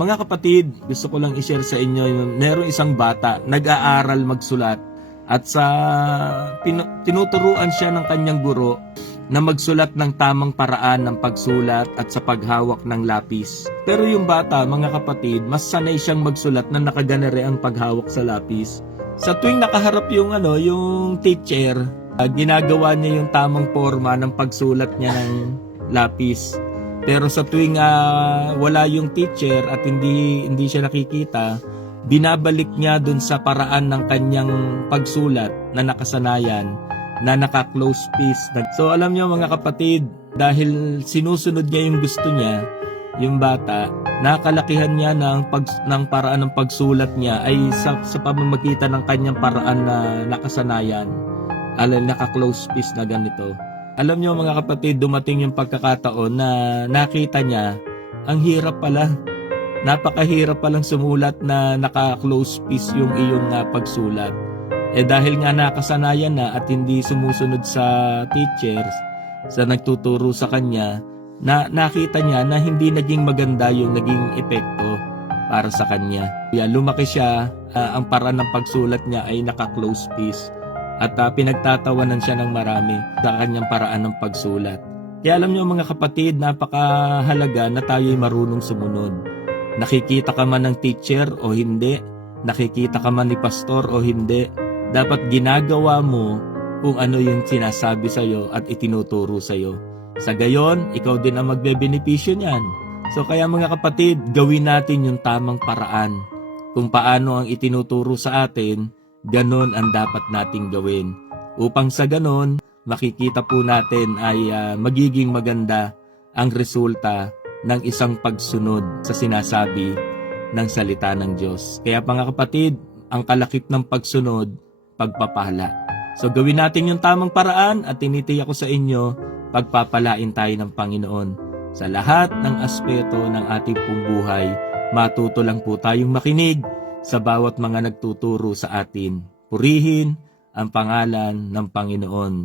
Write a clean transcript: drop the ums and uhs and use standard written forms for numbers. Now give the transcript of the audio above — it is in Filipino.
Mga kapatid, gusto ko lang i-share sa inyo yung merong isang bata nag-aaral magsulat at sa tinuturuan siya ng kanyang guro na magsulat ng tamang paraan ng pagsulat at sa paghawak ng lapis. Pero yung bata, mga kapatid, mas sanay siyang magsulat na nakaganere ang paghawak sa lapis. Sa tuwing nakaharap yung yung teacher, ginagawa niya yung tamang forma ng pagsulat niya ng lapis. Pero sa tuwing wala yung teacher at hindi siya nakikita, binabalik niya dun sa paraan ng kanyang pagsulat na nakasanayan, na naka-close piece. So alam niyo mga kapatid, dahil sinusunod niya yung gusto niya, yung bata, nakalakihan niya ng paraan ng pagsulat niya ay sa pamamagitan ng kanyang paraan na nakasanayan, naka-close piece na ganito. Alam niyo mga kapatid, dumating yung pagkakataon na nakita niya, ang hirap pala. Napakahirap palang sumulat na naka-close piece yung iyong pagsulat. Dahil nga nakasanayan na at hindi sumusunod sa teachers, sa nagtuturo sa kanya, nakita niya na hindi naging maganda yung naging epekto para sa kanya. Kaya lumaki siya, ang paraan ng pagsulat niya ay naka-close piece. At pinagtatawanan siya ng marami sa kanyang paraan ng pagsulat. Kaya alam niyo mga kapatid, napakahalaga na tayo'y marunong sumunod. Nakikita ka man ng teacher o hindi, nakikita ka man ni pastor o hindi, dapat ginagawa mo kung ano yung sinasabi sa'yo at itinuturo sa'yo. Sa gayon, ikaw din ang magbebenepisyo niyan. So kaya mga kapatid, gawin natin yung tamang paraan. Kung paano ang itinuturo sa atin, ganon ang dapat nating gawin. Upang sa ganon, makikita po natin ay magiging maganda ang resulta ng isang pagsunod sa sinasabi ng salita ng Diyos. Kaya mga kapatid, ang kalakip ng pagsunod, pagpapala. So gawin natin yung tamang paraan at tinitiyak ko sa inyo, pagpapalain tayo ng Panginoon. Sa lahat ng aspeto ng ating pong buhay, matuto lang po tayong makinig sa bawat mga nagtuturo sa atin. Purihin ang pangalan ng Panginoon.